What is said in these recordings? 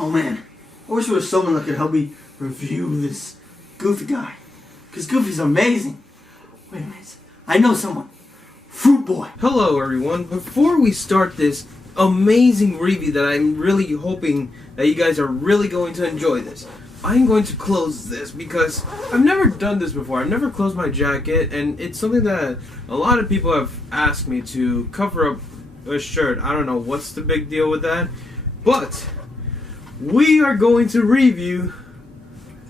Oh man, I wish there was someone that could help me review this Goofy guy. Because Goofy's amazing. Wait a minute, I know someone. Fruit Boy. Hello everyone, before we start this amazing review that I'm really hoping that you guys are really going to enjoy this, I'm going to close this because I've never done this before. I've never closed my jacket, and it's something that a lot of people have asked me to cover up a shirt. I don't know what's the big deal with that, but we are going to review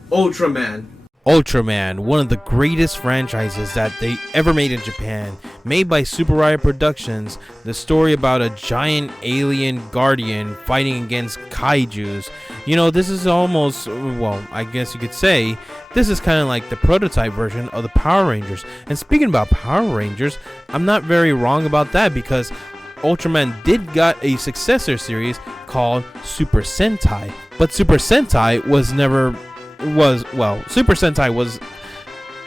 Ultraman. Ultraman, one of the greatest franchises that they ever made in Japan, made by Super Riot Productions. The story about a giant alien guardian fighting against kaijus. You know, this is almost, well, I guess you could say, this is kind of like the prototype version of the Power Rangers. And speaking about Power Rangers, I'm not very wrong about that, because Ultraman did got a successor series called Super Sentai. But Super Sentai Super Sentai was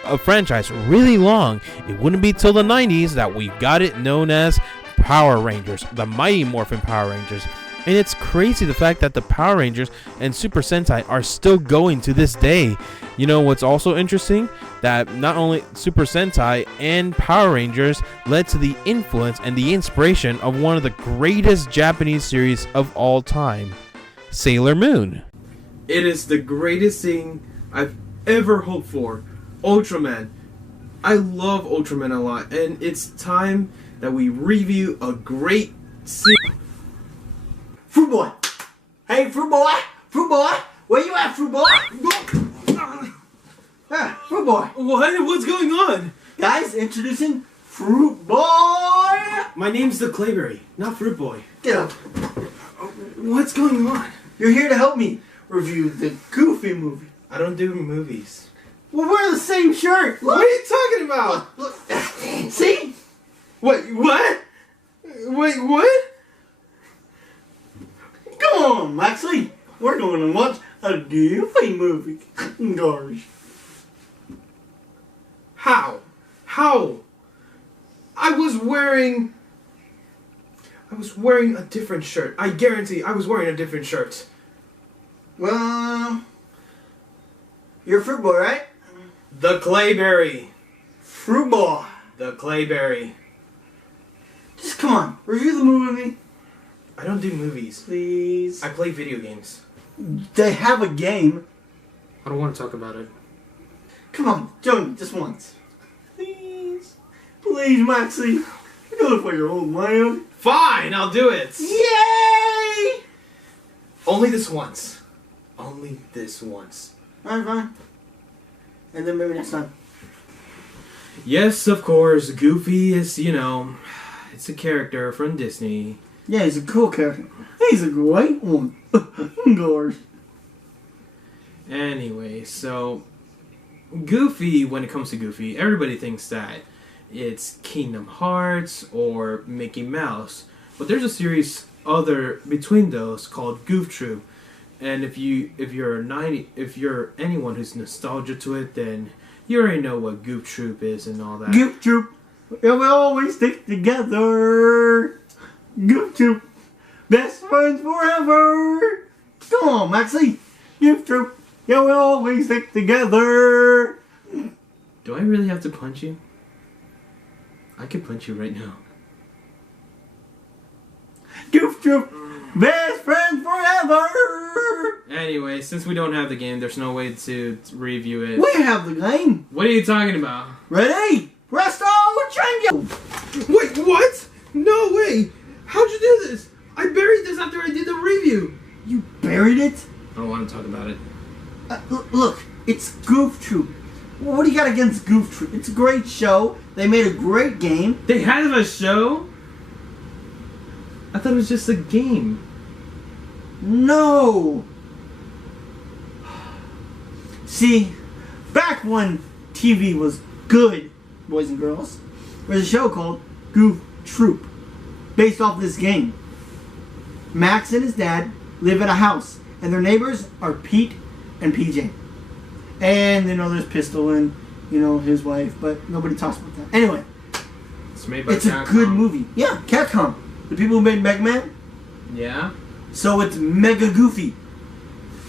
a franchise really long. It wouldn't be till the 90s that we got it known as Power Rangers, the Mighty Morphin Power Rangers. And it's crazy the fact that the Power Rangers and Super Sentai are still going to this day. You know what's also interesting? That not only Super Sentai and Power Rangers led to the influence and the inspiration of one of the greatest Japanese series of all time, Sailor Moon. It is the greatest thing I've ever hoped for. Ultraman. I love Ultraman a lot, and it's time that we review a great series. Fruit Boy! Hey, Fruit Boy! Fruit Boy! Where you at, Fruit Boy? Fruit Boy! What? What's going on? Guys, introducing Fruit Boy! My name's TheClayberry, not Fruit Boy. Get up. What's going on? You're here to help me review the Goofy movie. I don't do movies. Well, we're the same shirt. Look. What are you talking about? Look. See? Wait, what? Wait, what? Come on, Maxley. We're going to watch a Goofy movie. Gosh. How? I was wearing a different shirt. I guarantee I was wearing a different shirt. Well, you're Fruit Boy, right? TheClayberry. Fruit Boy. TheClayberry. Just come on, review the movie. I don't do movies. Please. I play video games. They have a game. I don't want to talk about it. Come on, join me just once. Please. Please, Maxie. Do it for your old man. Fine, I'll do it. Yay! Only this once. Only this once. Alright, fine. And then maybe next time. Yes, of course. Goofy is, it's a character from Disney. Yeah, he's a cool character. He's a great one. Gosh. Anyway, so Goofy, when it comes to Goofy, everybody thinks that it's Kingdom Hearts or Mickey Mouse. But there's a series between those called Goof Troop. And if you're anyone who's nostalgic to it, then you already know what Goof Troop is and all that. Goof Troop, yeah, we always stick together. Goof Troop, best friends forever. Come on, Maxie. Goof Troop, yeah, we always stick together. Do I really have to punch you? I could punch you right now. Goof Troop, best friends forever. Anyway, since we don't have the game, there's no way to review it. We have the game. What are you talking about? Ready? Presto, change. Wait, what? No way! How'd you do this? I buried this after I did the review. You buried it? I don't want to talk about it. Look, it's Goof Troop. What do you got against Goof Troop? It's a great show. They made a great game. They have a show? I thought it was just a game. No. See, back when TV was good, boys and girls, there was a show called Goof Troop, based off this game. Max and his dad live in a house, and their neighbors are Pete and PJ. And, there's Pistol and, his wife, but nobody talks about that. Anyway, it's made by it's a good movie. Yeah, Capcom. The people who made Mega Man. Yeah? So it's mega goofy.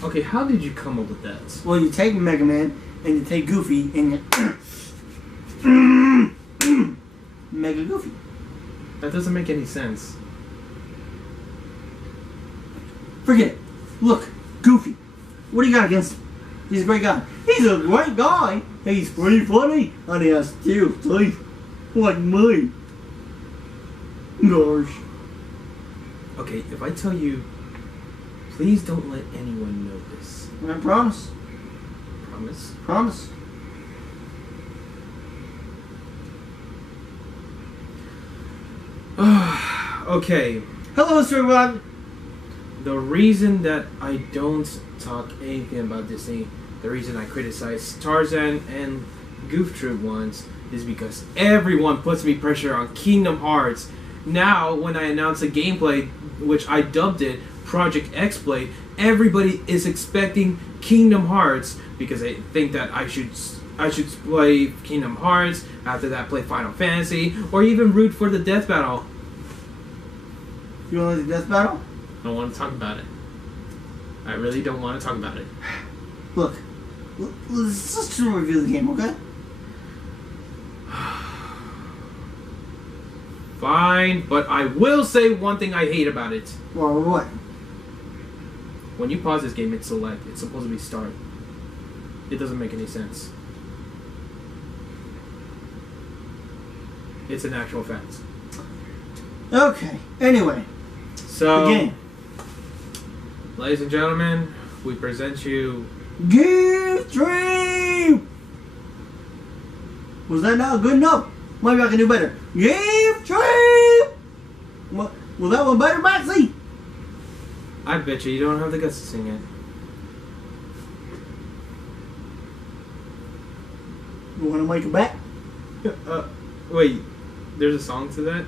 Okay, how did you come up with that? Well, you take Mega Man and you take Goofy and you Mega Goofy. That doesn't make any sense. Forget it. Look, Goofy. What do you got against him? He's a great guy. He's a great guy. He's pretty funny, and he has steel teeth like me. Gosh. Okay, if I tell you, please don't let anyone know this. I promise. Promise? Promise. Okay. Hello, Sir Rob. The reason that I don't talk anything about Disney, the reason I criticize Tarzan and Goof Troop once, is because everyone puts me pressure on Kingdom Hearts. Now, when I announce a gameplay, which I dubbed it Project X-Play, everybody is expecting Kingdom Hearts because they think that I should play Kingdom Hearts, after that play Final Fantasy, or even root for the death battle. You want to do death battle? I don't want to talk about it. I really don't want to talk about it. Look, let's just review the game, okay? Fine, but I will say one thing I hate about it. Well, what? When you pause this game, it's select. It's supposed to be start. It doesn't make any sense. It's an actual fact. Okay, anyway. So, The game. ladies and gentlemen, we present you... Goof Troop! Was that not good enough? Maybe I can do better. Goof Troop! Was that one better, Maxie? I bet you don't have the guts to sing it. You want to make it back? Wait, there's a song to that?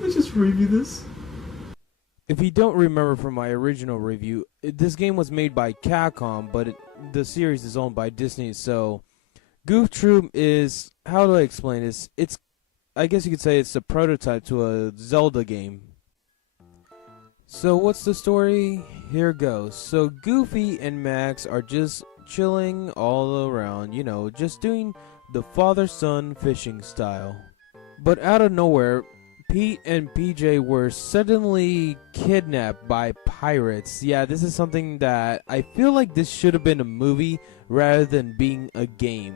Let's just review this. If you don't remember from my original review, this game was made by Capcom, but the series is owned by Disney, so Goof Troop is, how do I explain this? It's, I guess you could say it's a prototype to a Zelda game. So what's the story? Here goes. So Goofy and Max are just chilling all around, you know, just doing the father-son fishing style. But out of nowhere, Pete and PJ were suddenly kidnapped by pirates. Yeah, this is something that I feel like this should have been a movie rather than being a game.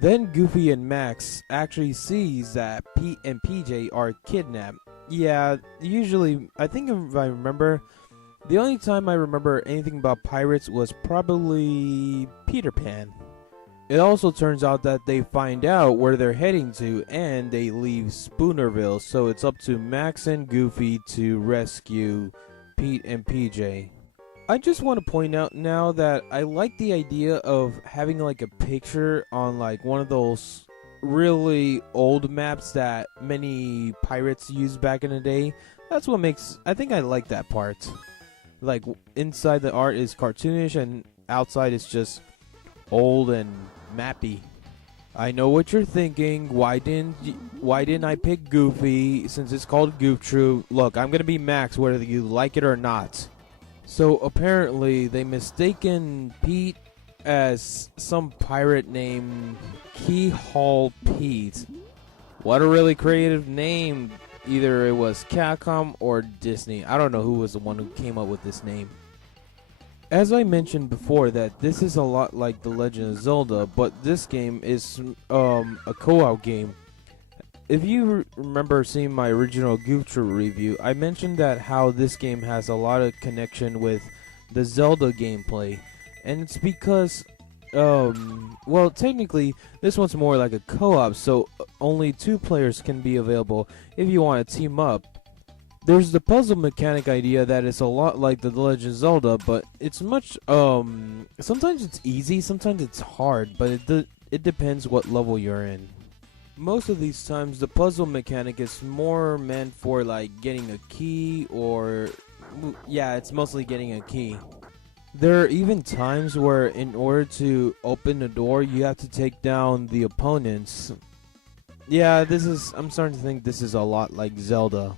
Then Goofy and Max actually sees that Pete and PJ are kidnapped. Yeah, usually, I think if I remember, the only time I remember anything about pirates was probably Peter Pan. It also turns out that they find out where they're heading to and they leave Spoonerville, so it's up to Max and Goofy to rescue Pete and PJ. I just want to point out now that I like the idea of having like a picture on like one of those really old maps that many pirates used back in the day. That's what makes, I think I like that part. Like inside the art is cartoonish and outside is just old and mappy. I know what you're thinking. Why didn't I pick Goofy since it's called Goof Troop? Look, I'm gonna be Max whether you like it or not. So apparently they mistaken Pete as some pirate named Keyhole Pete. What a really creative name. Either it was Capcom or Disney. I don't know who was the one who came up with this name. As I mentioned before, that this is a lot like The Legend of Zelda, but this game is a co-op game. If you remember seeing my original Goof Troop review, I mentioned that how this game has a lot of connection with the Zelda gameplay, and it's because, well, technically this one's more like a co-op, so only 2 players can be available if you want to team up. There's the puzzle mechanic idea that is a lot like The Legend of Zelda, but it's much, sometimes it's easy, sometimes it's hard, but it depends what level you're in. Most of these times, the puzzle mechanic is more meant for, like, getting a key, or, yeah, it's mostly getting a key. There are even times where in order to open the door, you have to take down the opponents. Yeah, I'm starting to think this is a lot like Zelda.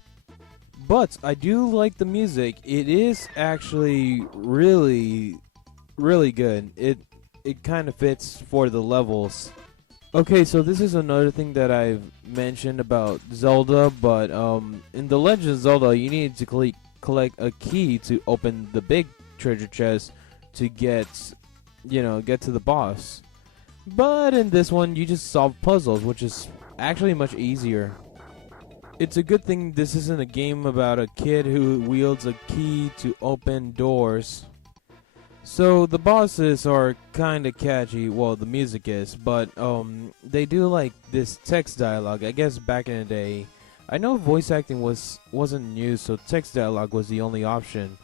But I do like the music. It is actually really, really good. It kind of fits for the levels. Okay, so this is another thing that I've mentioned about Zelda, but in The Legend of Zelda, you need to collect a key to open the big treasure chest to get to the boss. But in this one, you just solve puzzles, which is actually much easier. It's a good thing this isn't a game about a kid who wields a key to open doors. So the bosses are kinda catchy, well the music is, but they do like this text dialogue. I guess back in the day, I know voice acting wasn't new, so text dialogue was the only option.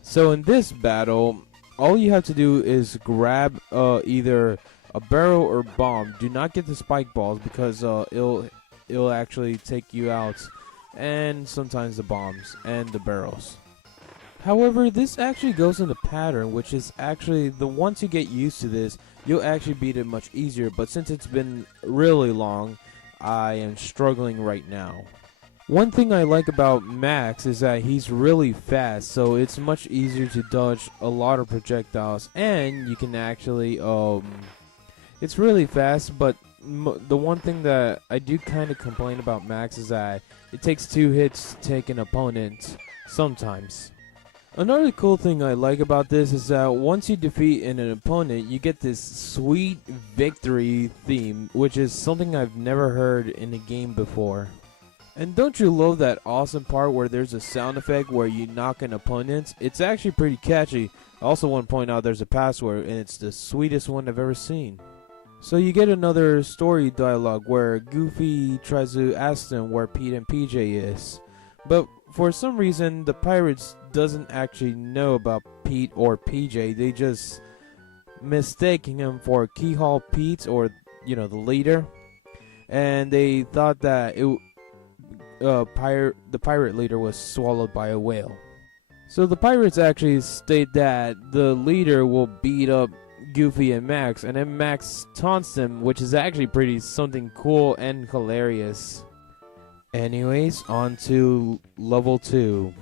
So in this battle, all you have to do is grab either a barrel or bomb. Do not get the spike balls because it'll actually take you out, and sometimes the bombs and the barrels. However, this actually goes in a pattern, which is actually once you get used to this, you'll actually beat it much easier. But since it's been really long, I am struggling right now. One thing I like about Max is that he's really fast, so it's much easier to dodge a lot of projectiles, and you can actually it's really fast, but the one thing that I do kind of complain about Max is that it takes 2 hits to take an opponent sometimes. Another cool thing I like about this is that once you defeat an opponent, you get this sweet victory theme, which is something I've never heard in a game before. And don't you love that awesome part where there's a sound effect where you knock an opponent? It's actually pretty catchy. I also want to point out there's a password, and it's the sweetest one I've ever seen. So you get another story dialogue where Goofy tries to ask them where Pete and PJ is. But for some reason, the pirates doesn't actually know about Pete or PJ. They just mistaking him for Keyhole Pete, or the leader. And they thought that the pirate leader was swallowed by a whale. So the pirates actually state that the leader will beat up Goofy and Max, and then Max taunts them, which is actually pretty something cool and hilarious. Anyways, on to level 2.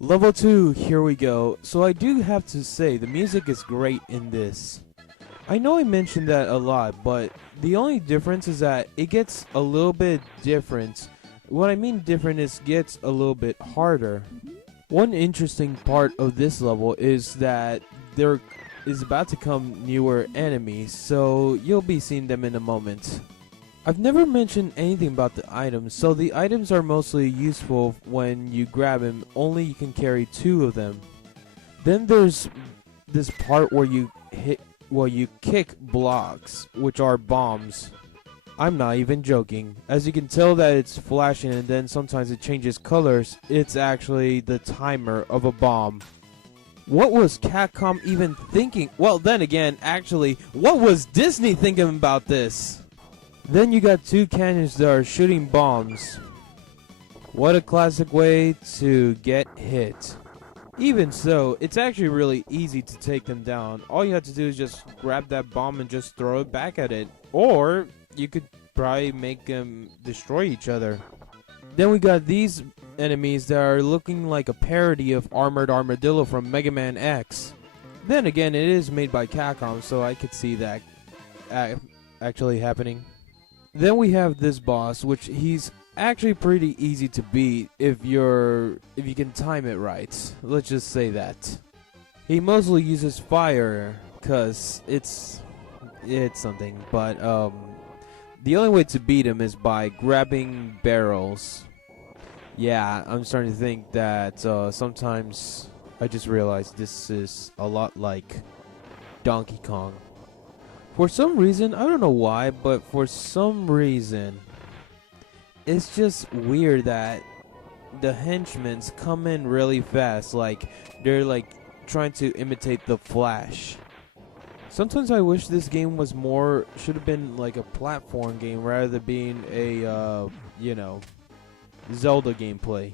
Level 2, here we go. So I do have to say, the music is great in this. I know I mentioned that a lot, but the only difference is that it gets a little bit different. What I mean different is gets a little bit harder. One interesting part of this level is that there is about to come newer enemies, so you'll be seeing them in a moment. I've never mentioned anything about the items, so the items are mostly useful when you grab them, only you can carry 2 of them. Then there's this part where you kick blocks, which are bombs. I'm not even joking. As you can tell that it's flashing and then sometimes it changes colors, it's actually the timer of a bomb. What was Capcom even thinking? Well, then again, actually, what was Disney thinking about this? Then you got 2 cannons that are shooting bombs. What a classic way to get hit. Even so, it's actually really easy to take them down. All you have to do is just grab that bomb and just throw it back at it. Or you could probably make them destroy each other. Then we got these enemies that are looking like a parody of Armored Armadillo from Mega Man X. Then again, it is made by Capcom, so I could see that actually happening. Then we have this boss, which he's actually pretty easy to beat if you can time it right. Let's just say that. He mostly uses fire cuz it's something, but the only way to beat him is by grabbing barrels. Yeah, I'm starting to think that sometimes I just realized this is a lot like Donkey Kong. For some reason, I don't know why, but for some reason, it's just weird that the henchmen come in really fast, like they're like trying to imitate the Flash. Sometimes I wish this game was should have been like a platform game rather than being a, Zelda gameplay.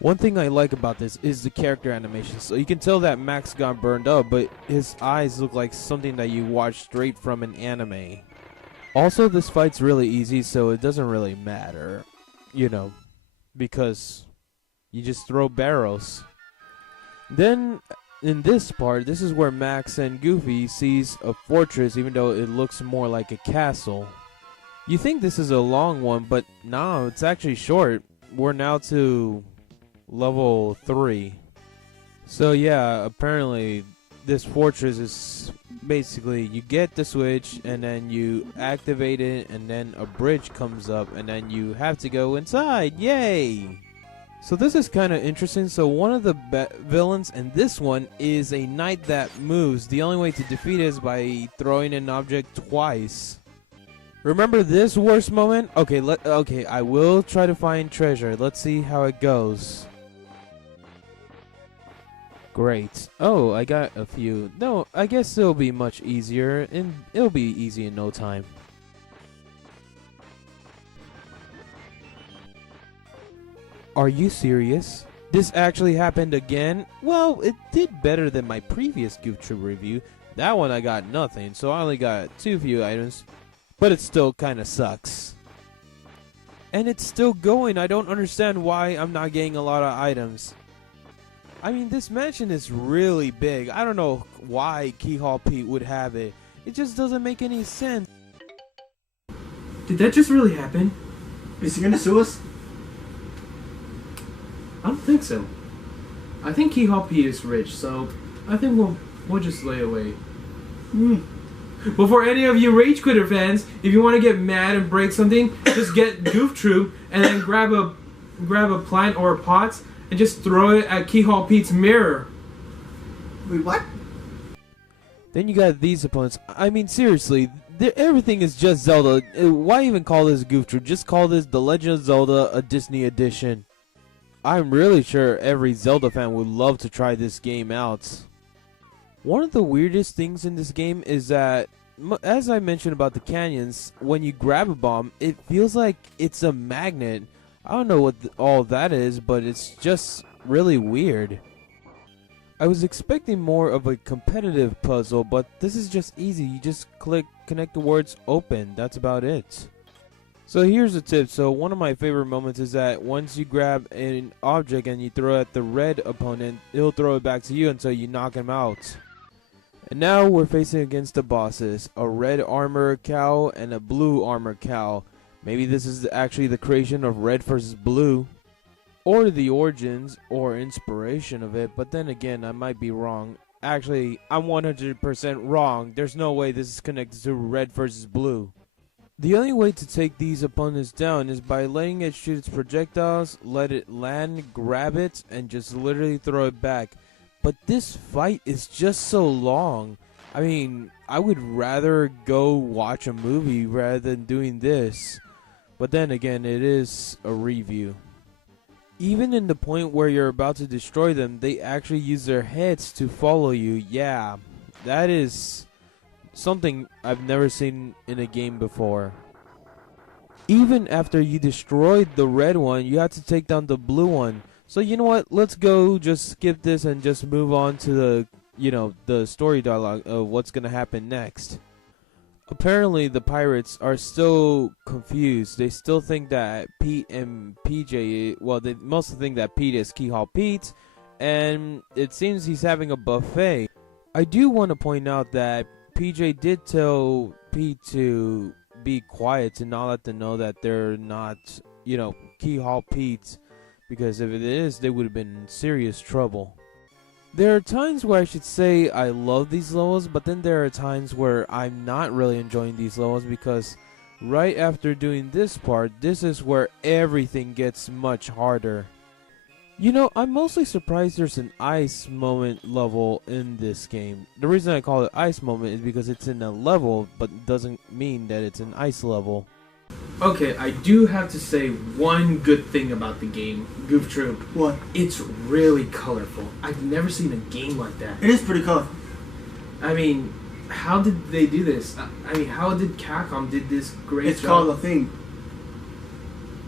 One thing I like about this is the character animation. So you can tell that Max got burned up, but his eyes look like something that you watch straight from an anime. Also, this fight's really easy, so it doesn't really matter, you know, because you just throw barrels. Then, in this part, this is where Max and Goofy sees a fortress, even though it looks more like a castle. You think this is a long one, but no, it's actually short. We're now to level 3. So yeah, apparently this fortress is basically you get the switch and then you activate it and then a bridge comes up and then you have to go inside. Yay! So this is kind of interesting. So one of the villains in this one is a knight that moves. The only way to defeat it is by throwing an object twice. Remember this worst moment? Okay, I will try to find treasure. Let's see how it goes. Great. Oh, I got a few. No, I guess it'll be much easier, and it'll be easy in no time. Are you serious? This actually happened again? Well, it did better than my previous Goof Troop review. That one I got nothing, so I only got 2 few items, but it still kinda sucks. And it's still going. I don't understand why I'm not getting a lot of items. I mean, this mansion is really big. I don't know why Keyhole Pete would have it. It just doesn't make any sense. Did that just really happen? Is he gonna sue us? I don't think so. I think Keyhole Pete is rich, so I think we'll just lay away. But for any of you Rage Quitter fans, if you want to get mad and break something, just get Goof Troop and then grab a plant or a pot and just throw it at Keyhole Pete's mirror. Wait, what? Then you got these opponents. I mean, seriously, everything is just Zelda. Why even call this Goof Troop? Just call this The Legend of Zelda, a Disney edition. I'm really sure every Zelda fan would love to try this game out. One of the weirdest things in this game is that, as I mentioned about the canyons, when you grab a bomb, it feels like it's a magnet. I don't know what all that is, but it's just really weird. I was expecting more of a competitive puzzle, but this is just easy. You just connect the words open. That's about it. So here's a tip. So one of my favorite moments is that once you grab an object and you throw it at the red opponent, he'll throw it back to you until you knock him out. And now we're facing against the bosses, a red armor cow and a blue armor cow. Maybe this is actually the creation of red versus blue, or the origins or inspiration of it, but then again, I might be wrong. Actually, I'm 100% wrong. There's no way this is connected to red versus blue. The only way to take these opponents down is by letting it shoot its projectiles, let it land, grab it, and just literally throw it back. But this fight is just so long. I mean, I would rather go watch a movie rather than doing this. But then again, it is a review. Even in the point where you're about to destroy them, they actually use their heads to follow you. Yeah, that is something I've never seen in a game before. Even after you destroyed the red one, you have to take down the blue one. So you know what? Let's go just skip this and just move on to the story dialogue of what's going to happen next. Apparently the pirates are still confused. They still think that Pete and PJ, well, they mostly think that Pete is Keyhole Pete, and it seems he's having a buffet. I do want to point out that PJ did tell Pete to be quiet, to not let them know that they're not, Keyhole Pete, because if it is, they would have been in serious trouble. There are times where I should say I love these levels, but then there are times where I'm not really enjoying these levels, because right after doing this part, this is where everything gets much harder. I'm mostly surprised there's an ice moment level in this game. The reason I call it ice moment is because it's in a level, but it doesn't mean that it's an ice level. Okay, I do have to say one good thing about the game, Goof Troop. What? It's really colorful. I've never seen a game like that. It is pretty colorful. I mean, how did they do this? I mean, how did Capcom did this great It's job? called a thing.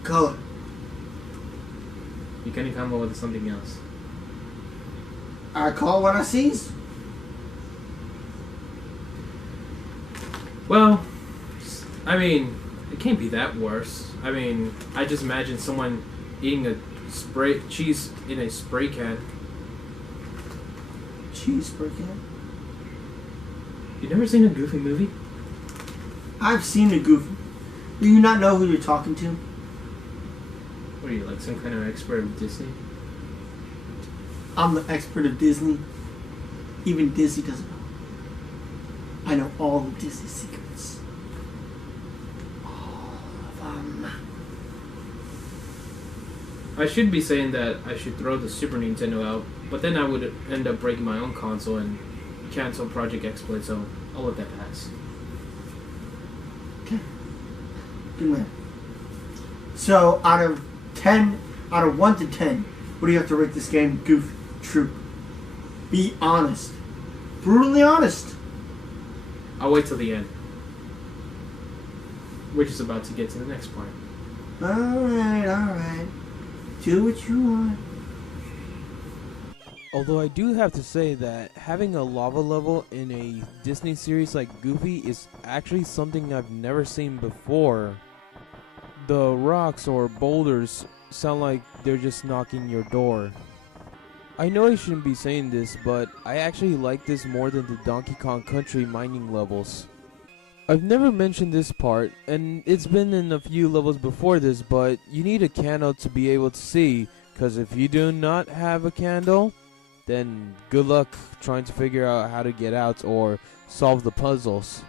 Color. You can come up with something else. I call what I sees. Well, I mean, it can't be that worse. I mean, I just imagine someone eating a cheese in a spray can. Cheese spray can? You never seen a Goofy movie? I've seen a Goofy. Do you not know who you're talking to? What are you, like some kind of expert of Disney? I'm the expert of Disney. Even Disney doesn't know. I know all the Disney secrets. All of them. I should be saying that I should throw the Super Nintendo out, but then I would end up breaking my own console and cancel Project Exploit, so I'll let that pass. Okay. Good man. So, out of 1 to 10, what do you have to rate this game, Goof Troop? Be honest. Brutally honest. I'll wait till the end. We're just about to get to the next part. Alright. Do what you want. Although I do have to say that having a lava level in a Disney series like Goofy is actually something I've never seen before. The rocks or boulders sound like they're just knocking your door. I know I shouldn't be saying this, but I actually like this more than the Donkey Kong Country mining levels. I've never mentioned this part, and it's been in a few levels before this, but you need a candle to be able to see, because if you do not have a candle, then good luck trying to figure out how to get out or solve the puzzles.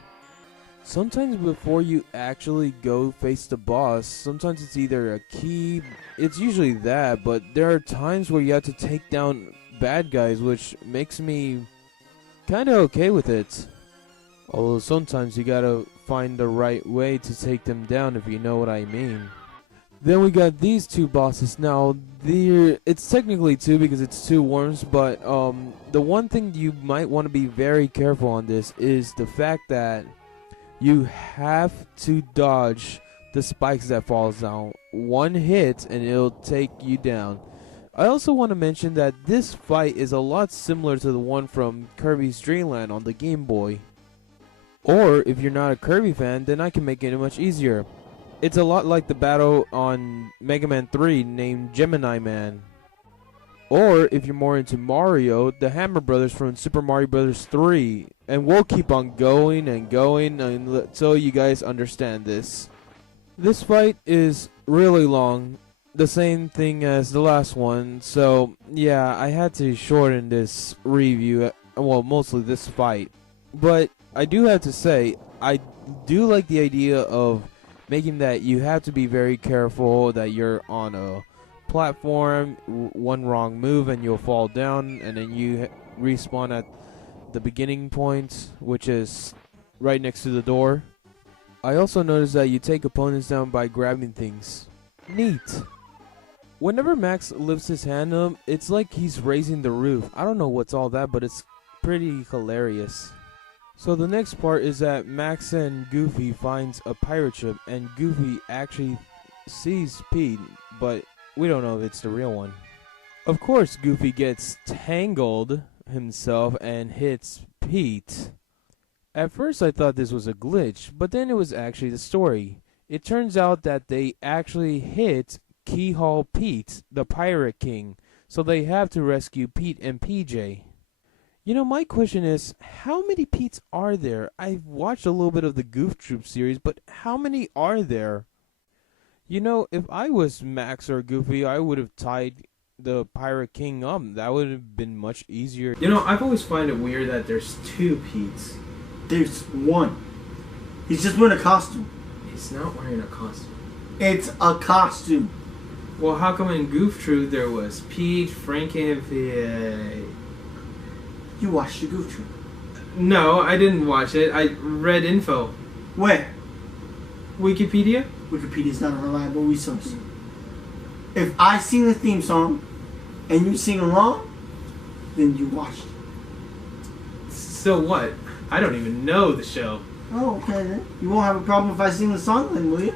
Sometimes before you actually go face the boss, sometimes it's either a key, it's usually that, but there are times where you have to take down bad guys, which makes me kinda okay with it. Although sometimes you gotta find the right way to take them down, if you know what I mean. Then we got these two bosses. Now, it's technically two because it's two worms, but the one thing you might want to be very careful on this is the fact that you have to dodge the spikes that falls down. One hit and it'll take you down. I also want to mention that this fight is a lot similar to the one from Kirby's Dream Land on the Game Boy. Or if you're not a Kirby fan, then I can make it much easier. It's a lot like the battle on Mega Man 3 named Gemini Man. Or if you're more into Mario, the Hammer Brothers from Super Mario Bros. 3. And we'll keep on going and going until you guys understand this. This fight is really long, the same thing as the last one, so yeah, I had to shorten this review, well, mostly this fight. But I do have to say, I do like the idea of making that you have to be very careful that you're on a platform, one wrong move and you'll fall down, and then you respawn at the beginning point, which is right next to the door. I also noticed that you take opponents down by grabbing things. Neat. Whenever Max lifts his hand up, it's like he's raising the roof. I don't know what's all that, but it's pretty hilarious. So the next part is that Max and Goofy finds a pirate ship, and Goofy actually sees Pete, but we don't know if it's the real one. Of course, Goofy gets tangled himself and hits Pete. At first I thought this was a glitch, but then it was actually the story. It turns out that they actually hit Keyhole Pete, the Pirate King, so they have to rescue Pete and PJ. You know, my question is, how many Petes are there? I've watched a little bit of the Goof Troop series, but how many are there? You know, if I was Max or Goofy, I would have tied the Pirate King up. That would have been much easier. You know, I've always found it weird that there's two Petes. There's one. He's just wearing a costume. He's not wearing a costume. It's a costume. Well, how come in Goof Troop there was Pete, Frankenfurter? You watched the Goof Troop. No, I didn't watch it. I read info. Where? Wikipedia? Wikipedia's not a reliable resource. If I sing the theme song and you sing along, then you watched it. So what? I don't even know the show. Oh, okay then. You won't have a problem if I sing the song then, will you?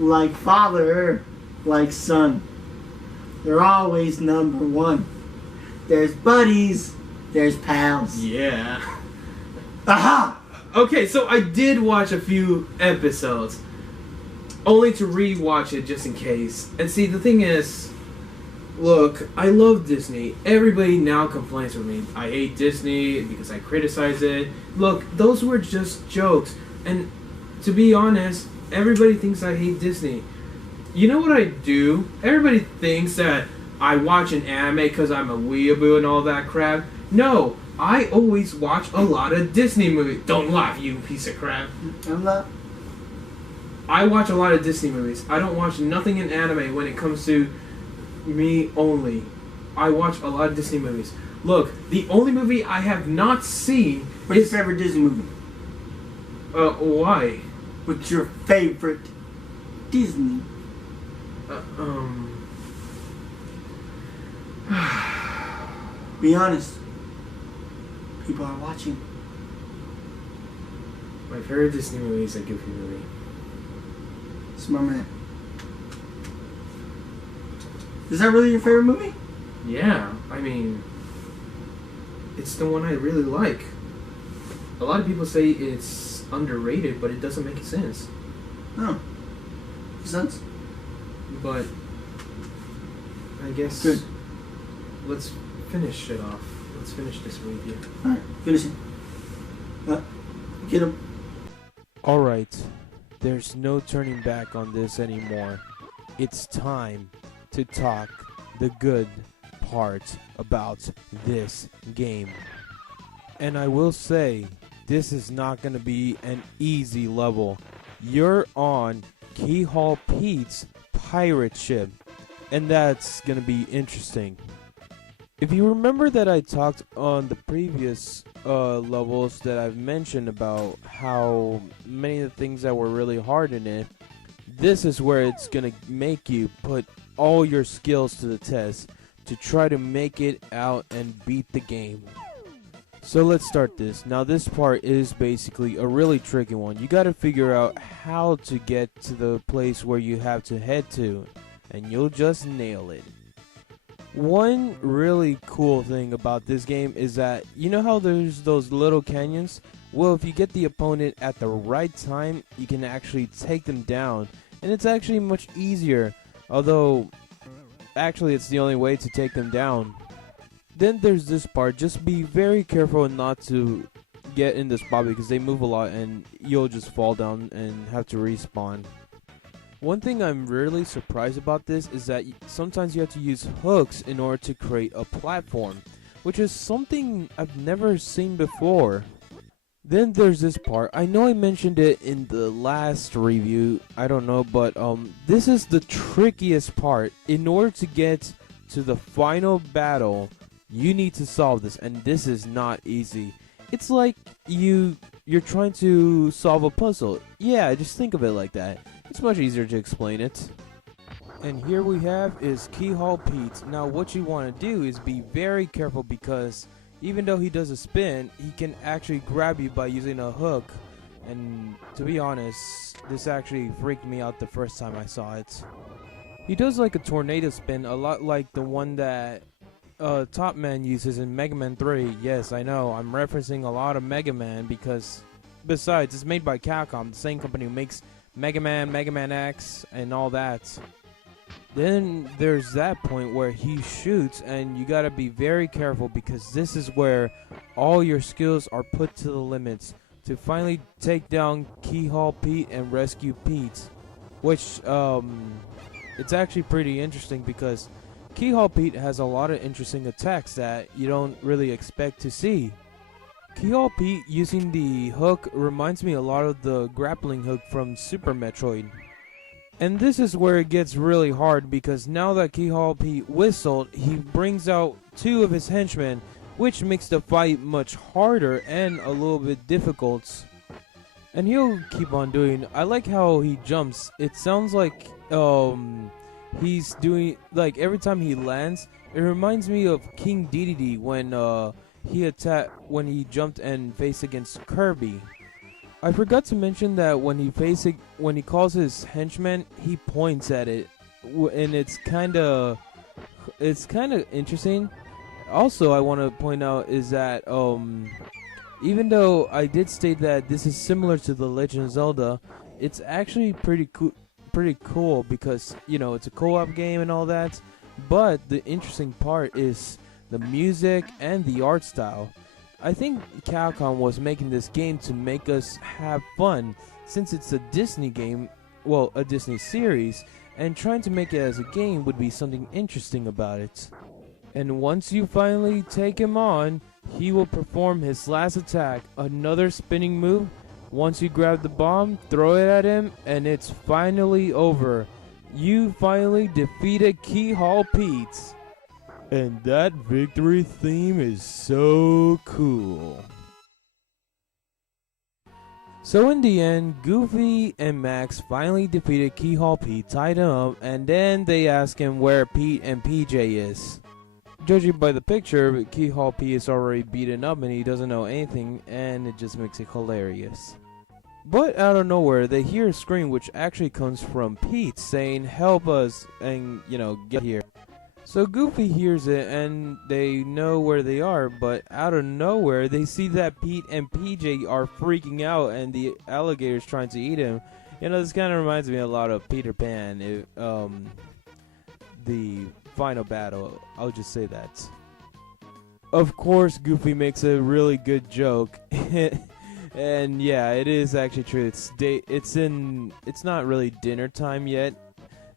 like father, like son. They're always number one. There's buddies, there's pals. Yeah. Aha! Okay, so I did watch a few episodes, only to re-watch it just in case. And see, the thing is, look, I love Disney. Everybody now complains with me. I hate Disney because I criticize it. Look, those were just jokes. And to be honest, everybody thinks I hate Disney. You know what I do? Everybody thinks that I watch an anime because I'm a weeaboo and all that crap. No, I always watch a lot of Disney movies. Don't laugh, you piece of crap. I'm not. I watch a lot of Disney movies. I don't watch nothing in anime when it comes to me only. I watch a lot of Disney movies. Look, the only movie I have not seen What's is... your favorite Disney movie? Why? What's your favorite Disney? Be honest. People are watching. My favorite Disney movie is a Goofy movie. Smart man. Is that really your favorite movie? Yeah, I mean, it's the one I really like. A lot of people say it's underrated, but it doesn't make sense. Oh. Makes sense. But I guess Good. Let's finish it off. Let's finish this review. Alright, finish it. Get him. Alright, there's no turning back on this anymore. It's time to talk the good part about this game. And I will say, this is not going to be an easy level. You're on Keyhole Pete's pirate ship, and that's going to be interesting. If you remember that I talked on the previous levels that I've mentioned about how many of the things that were really hard in it, this is where it's going to make you put all your skills to the test to try to make it out and beat the game. So let's start this. Now this part is basically a really tricky one. You got to figure out how to get to the place where you have to head to, and you'll just nail it. One really cool thing about this game is that, you know how there's those little canyons? Well, if you get the opponent at the right time, you can actually take them down, and it's actually much easier, although actually it's the only way to take them down. Then there's this part. Just be very careful not to get in this spot because they move a lot and you'll just fall down and have to respawn. One thing I'm really surprised about this is that sometimes you have to use hooks in order to create a platform, which is something I've never seen before. Then there's this part. I know I mentioned it in the last review, I don't know, but this is the trickiest part. In order to get to the final battle, you need to solve this, and this is not easy. It's like you're trying to solve a puzzle. Yeah, just think of it like that. It's much easier to explain it. And here we have is Keyhole Pete. Now what you want to do is be very careful because even though he does a spin, he can actually grab you by using a hook. And to be honest, this actually freaked me out the first time I saw it. He does like a tornado spin, a lot like the one that Top Man uses in Mega Man 3. Yes, I know, I'm referencing a lot of Mega Man because besides, it's made by Capcom, the same company who makes Mega Man X, and all that. Then there's that point where he shoots, and you gotta be very careful because this is where all your skills are put to the limits to finally take down Keyhole Pete and rescue Pete. Which, it's actually pretty interesting because Keyhole Pete has a lot of interesting attacks that you don't really expect to see. Keyhole Pete using the hook reminds me a lot of the grappling hook from Super Metroid. And this is where it gets really hard because now that Keyhole Pete whistled, he brings out two of his henchmen, which makes the fight much harder and a little bit difficult. And he'll keep on doing. I like how he jumps. It sounds like he's doing, like every time he lands, it reminds me of King Dedede when he jumped and faced against Kirby. I forgot to mention that when he calls his henchman, he points at it, and it's kind of interesting. Also, I want to point out is that even though I did state that this is similar to The Legend of Zelda, it's actually pretty cool because it's a co-op game and all that. But the interesting part is the music and the art style. I think Capcom was making this game to make us have fun, since it's a Disney game, well, a Disney series, and trying to make it as a game would be something interesting about it. And once you finally take him on, he will perform his last attack, another spinning move. Once you grab the bomb, throw it at him, and it's finally over. You finally defeated Keyhole Pete. And that victory theme is so cool. So in the end, Goofy and Max finally defeated Keyhole Pete, tied him up, and then they ask him where Pete and PJ is. Judging by the picture, Keyhole Pete is already beaten up and he doesn't know anything, and it just makes it hilarious. But out of nowhere, they hear a scream which actually comes from Pete saying, "Help us," and get here. So Goofy hears it and they know where they are, but out of nowhere they see that Pete and PJ are freaking out and the alligator's trying to eat him. This kind of reminds me a lot of Peter Pan, the final battle. I'll just say that. Of course, Goofy makes a really good joke. And yeah, it is actually true. It's not really dinner time yet.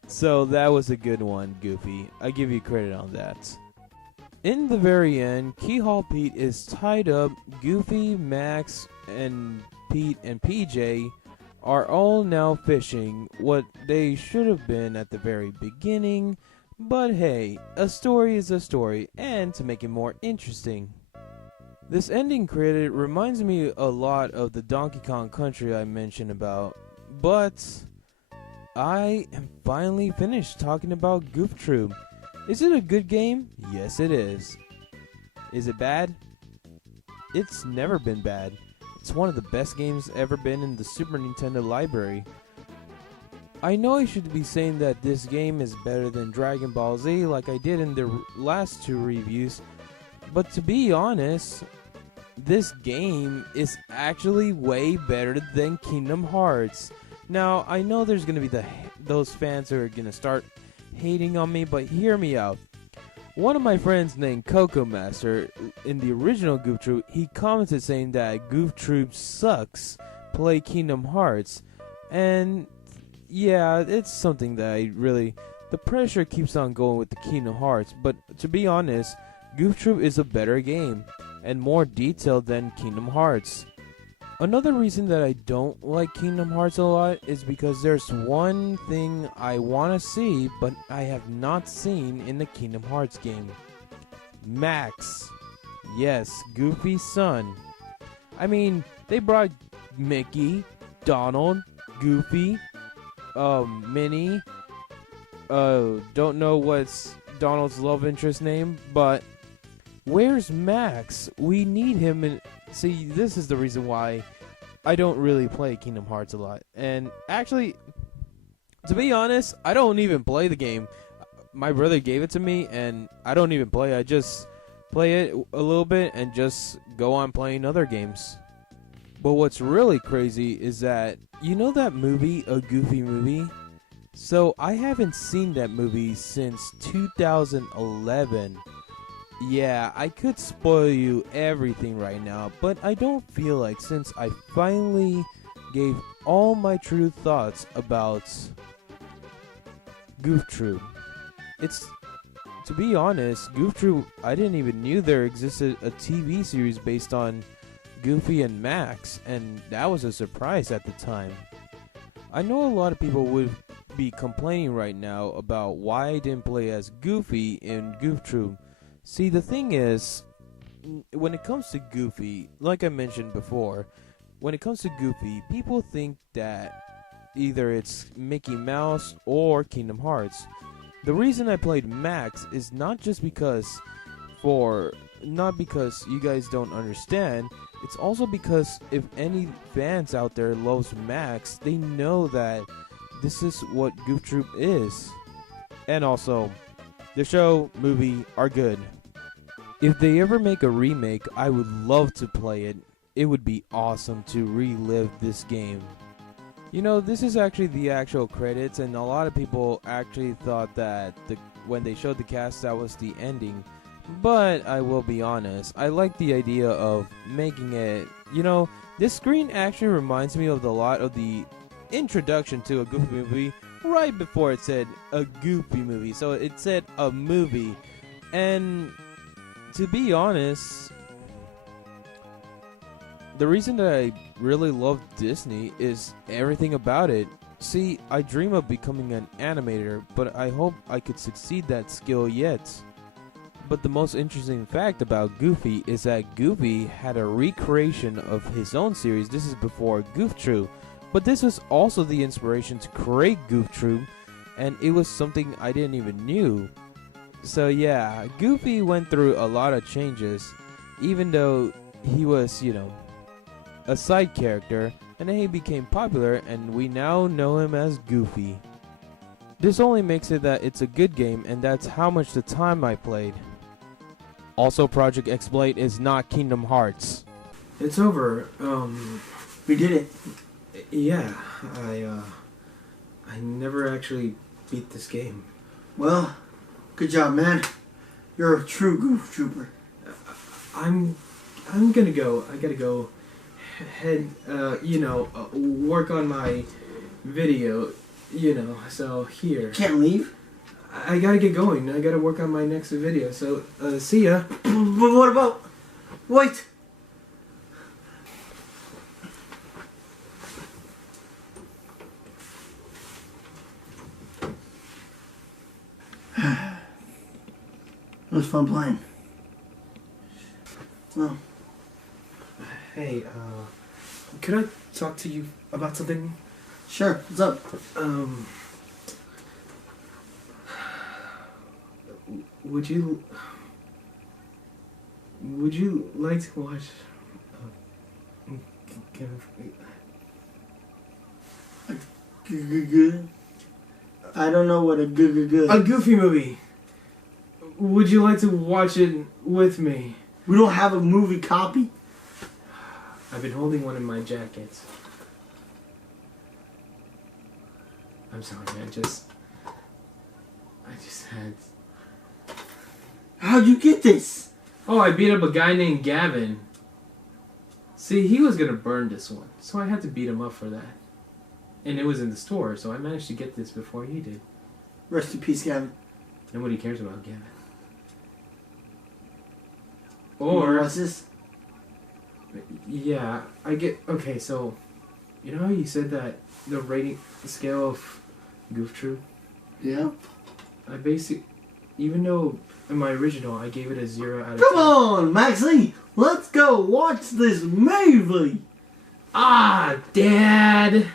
So that was a good one, Goofy. I give you credit on that. In the very end, Keyhole Pete is tied up. Goofy, Max, and Pete and PJ are all now fishing, what they should have been at the very beginning. But hey, a story is a story, and to make it more interesting. This ending credit reminds me a lot of the Donkey Kong Country I mentioned about, but I am finally finished talking about Goof Troop. Is it a good game? Yes, it is. Is it bad? It's never been bad. It's one of the best games ever been in the Super Nintendo library. I know I should be saying that this game is better than Dragon Ball Z like I did in the last two reviews, but to be honest, this game is actually way better than Kingdom Hearts. Now, I know there's going to be those fans who are going to start hating on me, but hear me out. One of my friends named Coco Master, in the original Goof Troop, he commented saying that Goof Troop sucks, play Kingdom Hearts. And yeah, it's something that the pressure keeps on going with the Kingdom Hearts, but to be honest, Goof Troop is a better game, and more detailed than Kingdom Hearts. Another reason that I don't like Kingdom Hearts a lot is because there's one thing I want to see, but I have not seen in the Kingdom Hearts game. Max. Yes, Goofy's son. I mean, they brought Mickey, Donald, Goofy, Minnie, don't know what's Donald's love interest name, but where's Max? We need him in... See, this is the reason why I don't really play Kingdom Hearts a lot. And actually, to be honest, I don't even play the game. My brother gave it to me, and I don't even play. I just play it a little bit and just go on playing other games. But what's really crazy is that, that movie, A Goofy Movie? So I haven't seen that movie since 2011. Yeah, I could spoil you everything right now, but I don't feel like, since I finally gave all my true thoughts about Goof Troop. To be honest, Goof Troop, I didn't even knew there existed a TV series based on Goofy and Max, and that was a surprise at the time. I know a lot of people would be complaining right now about why I didn't play as Goofy in Goof Troop. See, the thing is, when it comes to Goofy, like I mentioned before, when it comes to Goofy, people think that either it's Mickey Mouse or Kingdom Hearts. The reason I played Max is not just because for not because you guys don't understand. It's also because if any fans out there loves Max, they know that this is what Goof Troop is. And also, the show, movie are good. If they ever make a remake, I would love to play it. It would be awesome to relive this game. You know, this is actually the actual credits, and a lot of people actually thought that when they showed the cast, that was the ending. But I will be honest, I like the idea of making it, you know, this screen actually reminds me of a lot of the introduction to a Goofy movie right before it said a Goofy movie. So it said a movie. And to be honest, the reason that I really love Disney is everything about it. See, I dream of becoming an animator, but I hope I could succeed that skill yet. But the most interesting fact about Goofy is that Goofy had a recreation of his own series. This is before Goof Troop, but this was also the inspiration to create Goof Troop, and it was something I didn't even knew. So yeah, Goofy went through a lot of changes, even though he was, you know, a side character, and then he became popular, and we now know him as Goofy. This only makes it that it's a good game, and that's how much the time I played. Also, Project X-Blade is not Kingdom Hearts. It's over. We did it. Yeah, I never actually beat this game. Well, good job, man. You're a true Goof Trooper. I'm gonna go. I gotta go. Work on my video. So here. Can't leave. I gotta get going. I gotta work on my next video. So, see ya. But what about... Wait! It was fun playing. Well. Hey, could I talk to you about something? Sure, what's up? Would you like to watch I don't know what a a Goofy movie? Would you like to watch it with me? We don't have a movie copy. I've been holding one in my jacket. I'm sorry, man. I just had... How'd you get this? Oh, I beat up a guy named Gavin. See, he was gonna burn this one, so I had to beat him up for that. And it was in the store, so I managed to get this before he did. Rest in peace, Gavin. Nobody cares about Gavin. Or... What's this? Yeah, I get... Okay, so... You know how you said that the rating scale of Goof Troop? Yeah. I even though in my original I gave it a 0 out of 10. Come on, Maxie! Let's go watch this movie! Ah, Dad!